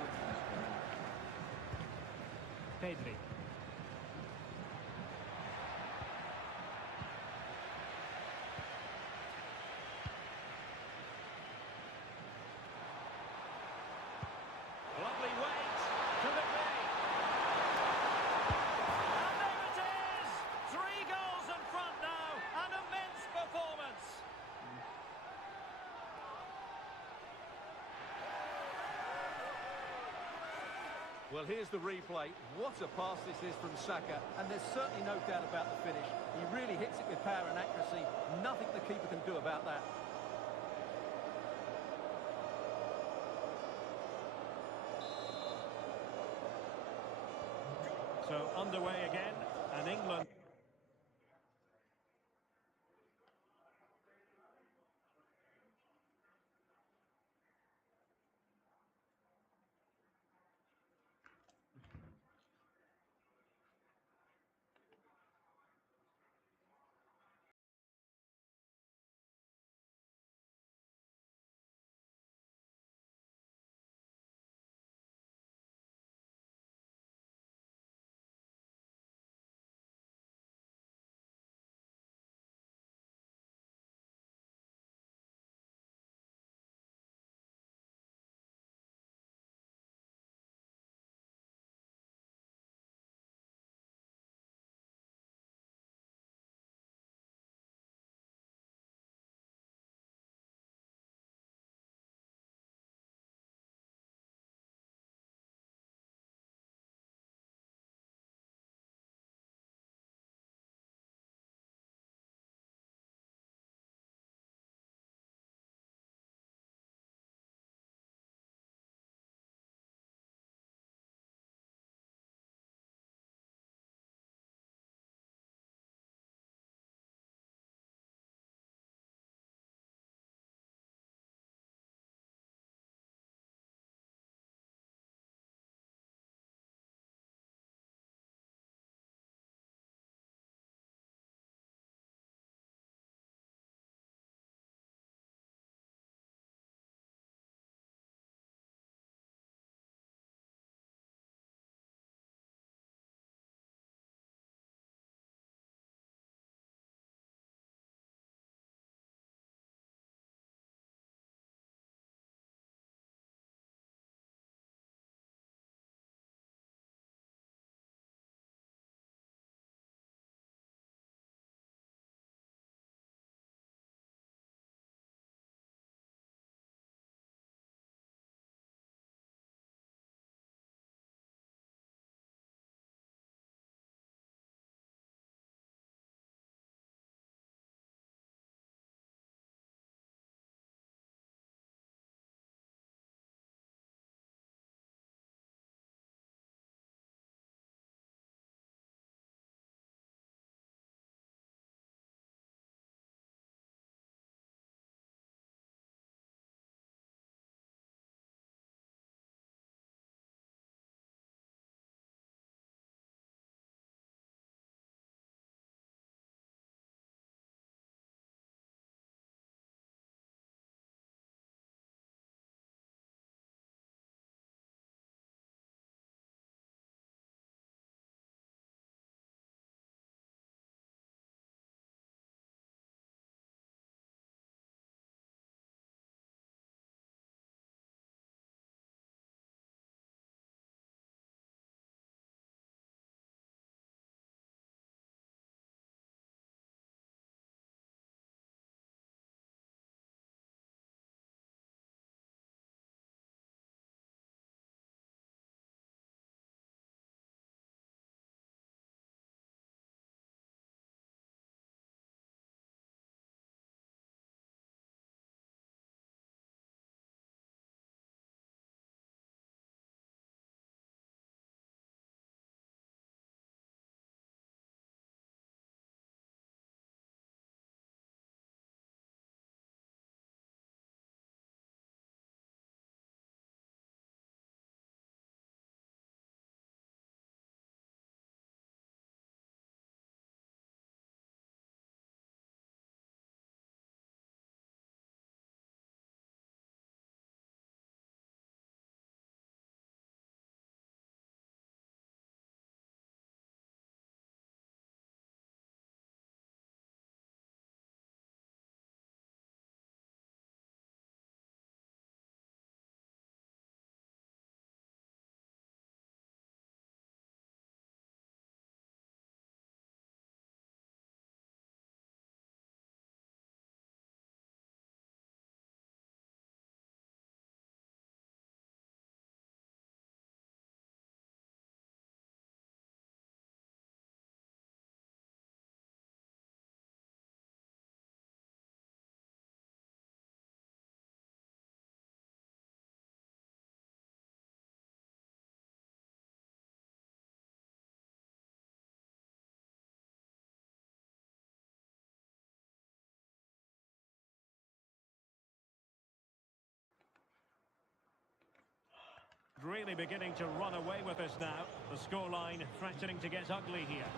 Pedri. Lovely weight to the play. And there it is! 3 goals in front now. An immense performance. Well, here's the replay. What a pass this is from Saka, and there's certainly no doubt about the finish. He really hits it with power and accuracy. Nothing the keeper can do about that. So underway again, and England really beginning to run away with us now. The scoreline threatening to get ugly here.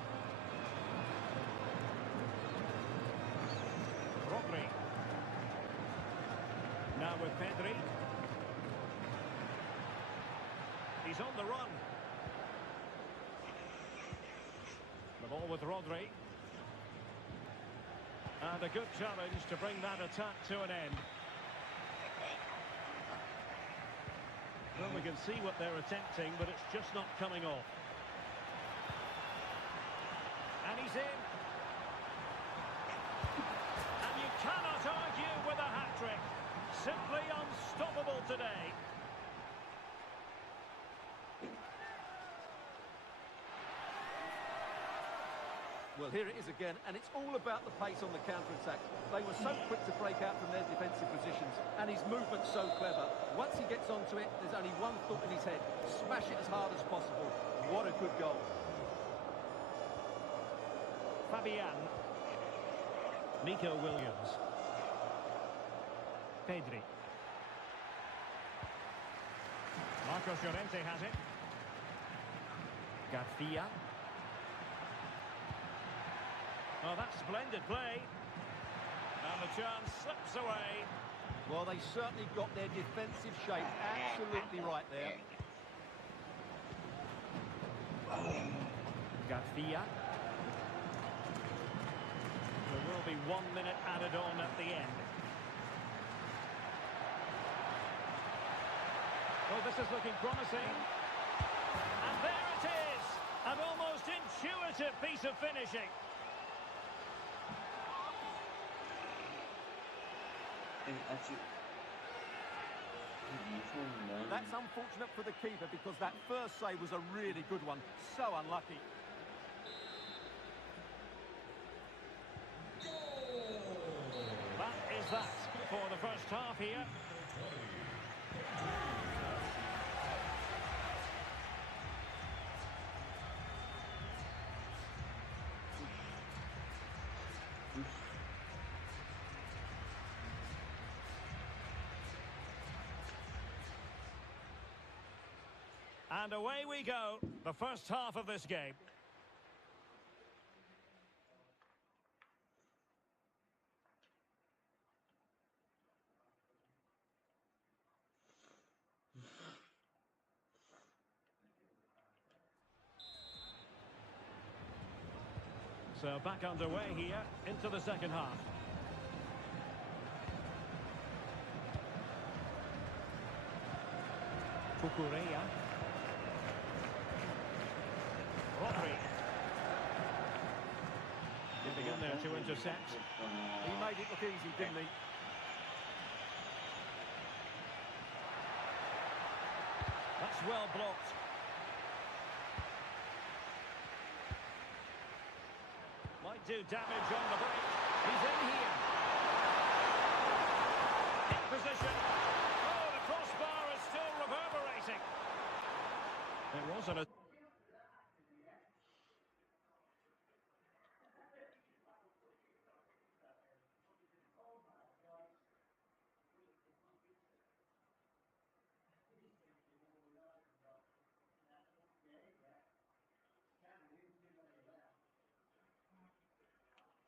Rodri. Now with Pedri. He's on the run. The ball with Rodri. And a good challenge to bring that attack to an end. Well, we can see what they're attempting, but it's just not coming off. And he's in. And you cannot argue with a hat-trick. Simply unstoppable today. Well, here it is again, and it's all about the pace on the counter-attack. They were so quick to break out from their defensive positions, and his movement's so clever. Once he gets onto it, there's only one thought in his head: smash it as hard as possible. What a good goal. Fabian. Nico Williams. Pedri. Marcos Llorente has it. Garcia. Oh, that's splendid play. And the chance slips away. Well, they certainly got their defensive shape absolutely right there. Garcia. There will be 1 minute added on at the end. Well, this is looking promising. And there it is! An almost intuitive piece of finishing. That's unfortunate for the keeper because that first save was a really good one. So unlucky. That is that for the first half here. And away we go, the first half of this game. So back underway here into the second half. Cucurella. Rodri. Getting in there to intercept. He made it look easy, didn't he? That's well blocked. Might do damage on the break. He's in here. In position. Oh, the crossbar is still reverberating. It wasn't a...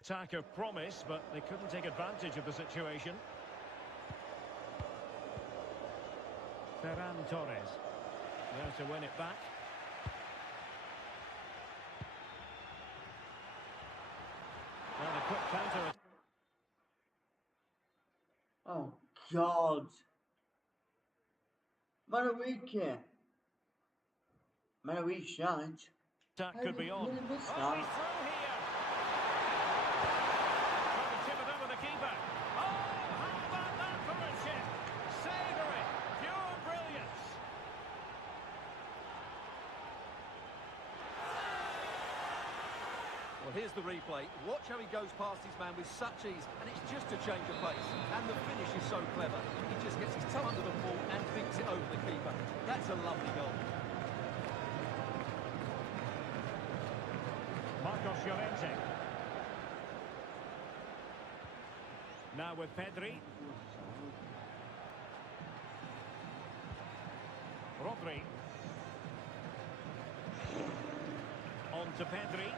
attack of promise, but they couldn't take advantage of the situation. Ferran Torres. There to win it back. And a quick counter. Oh, God. Maravilla. Maravilla shite. Attack could be on. Really Oh, he's through here. Trying to chip it over the keeper. Oh, how about that for a chip? Savoury. Pure brilliance. Well, here's the replay. Watch how he goes past his man with such ease, and it's just a change of pace. And the finish is so clever. He just gets his toe under the ball and dinks it over the keeper. That's a lovely goal. Marcos Llorente. Now with Pedri. Rodri. On to Pedri.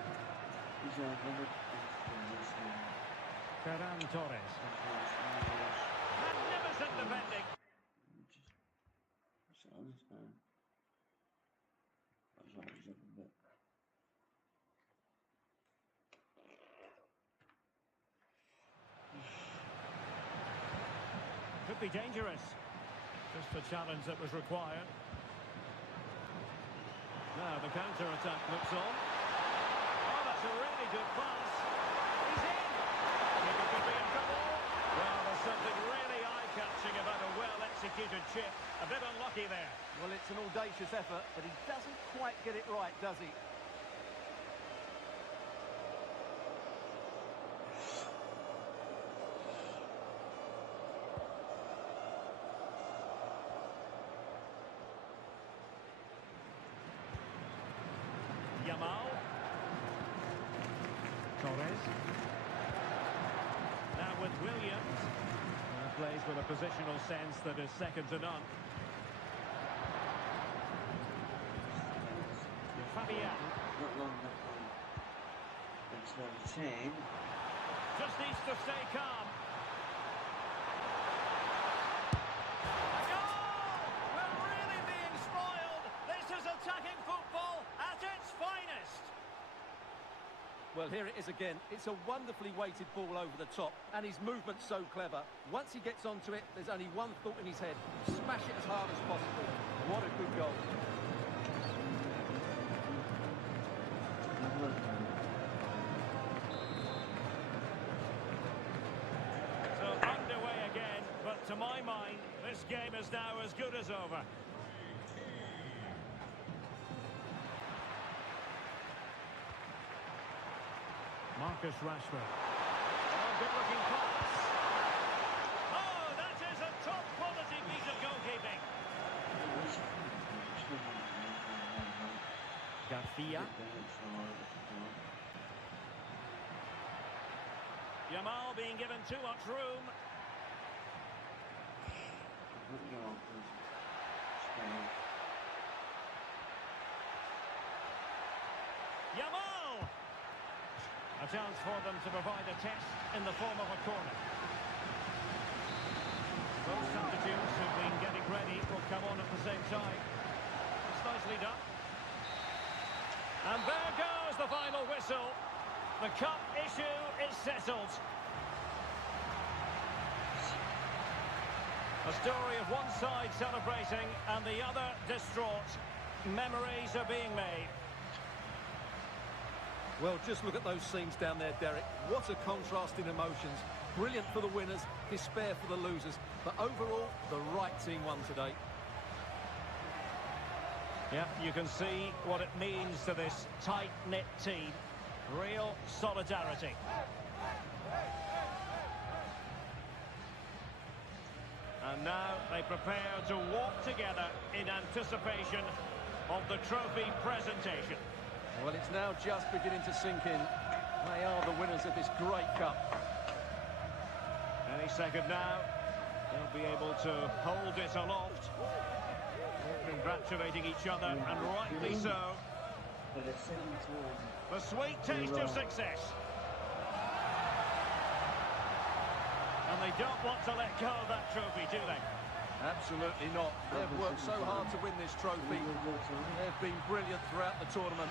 Ferran Torres. Magnificent defending. Could be dangerous. Just the challenge that was required. Now the counter-attack looks on. Oh, that's a really good pass. He's in. Keeper could be in trouble. Well, there's something really eye-catching about a well-executed chip. A bit unlucky there. Well, it's an audacious effort, but he doesn't quite get it right, does he? Yamal. Torres. Now with Williams. Plays with a positional sense that is second to none. Fabian. Not long enough. It's 10. Just needs to stay calm. We're really being spoiled. This is attacking football at its finest. Well, here it is again. It's a wonderfully weighted ball over the top, and his movement's so clever. Once he gets onto it, there's only one thought in his head. Smash it as hard as possible. What a good goal. So underway again, but to my mind, this game is now as good as over. Marcus Rashford. Oh, good-looking pass. Oh, that is a top-quality piece of goalkeeping. Garcia. Yamal being given too much room. Yamal! A chance for them to provide a test in the form of a corner. Both substitutes who've been getting ready will come on at the same time. It's nicely done. And there goes the final whistle. The cup issue is settled. A story of one side celebrating and the other distraught. Memories are being made. Well, just look at those scenes down there, Derek. What a contrast in emotions. Brilliant for the winners, despair for the losers. But overall, the right team won today. Yeah, you can see what it means to this tight-knit team. Real solidarity. And now they prepare to walk together in anticipation of the trophy presentation. Well, it's now just beginning to sink in. They are the winners of this great cup. Any second now, they'll be able to hold it aloft. Congratulating each other, and rightly so. The sweet taste of success. And they don't want to let go of that trophy, do they? Absolutely not. They've worked so hard to win this trophy. They've been brilliant throughout the tournament.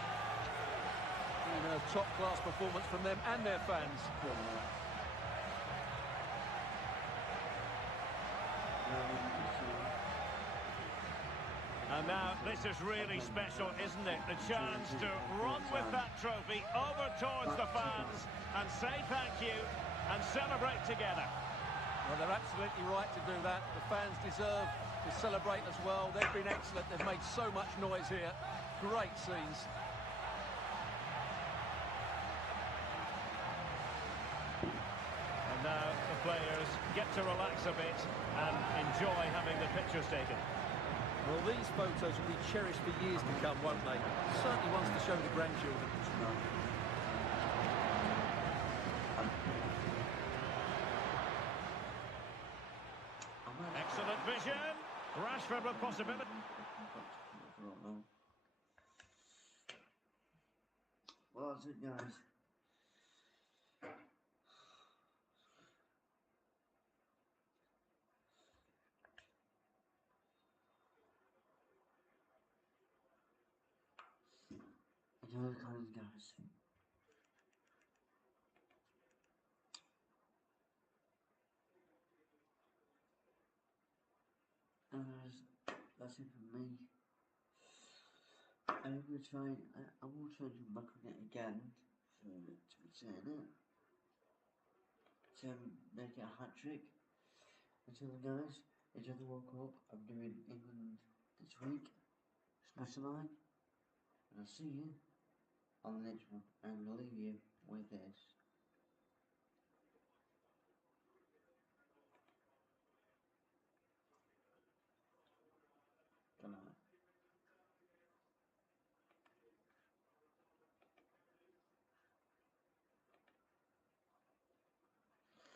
A top-class performance from them and their fans. And now this is really special, isn't it? The chance to run with that trophy over towards the fans and say thank you and celebrate together. Well, they're absolutely right to do that. The fans deserve to celebrate as well. They've been excellent. They've made so much noise here. Great scenes. And now the players get to relax a bit and enjoy having the pictures taken. Well, these photos will be cherished for years to come, won't they? Certainly ones to show the grandchildren. Excellent vision. Rashford with possibility. Well, that's it, guys. Enjoy the cards, guys. That's it from me. I will try to back on it again to be saying it. To make it a hat trick. Until then, guys, enjoy the World Cup. I'm doing England this week, special line, and I'll see you on the next one. I'm gonna leave you with this.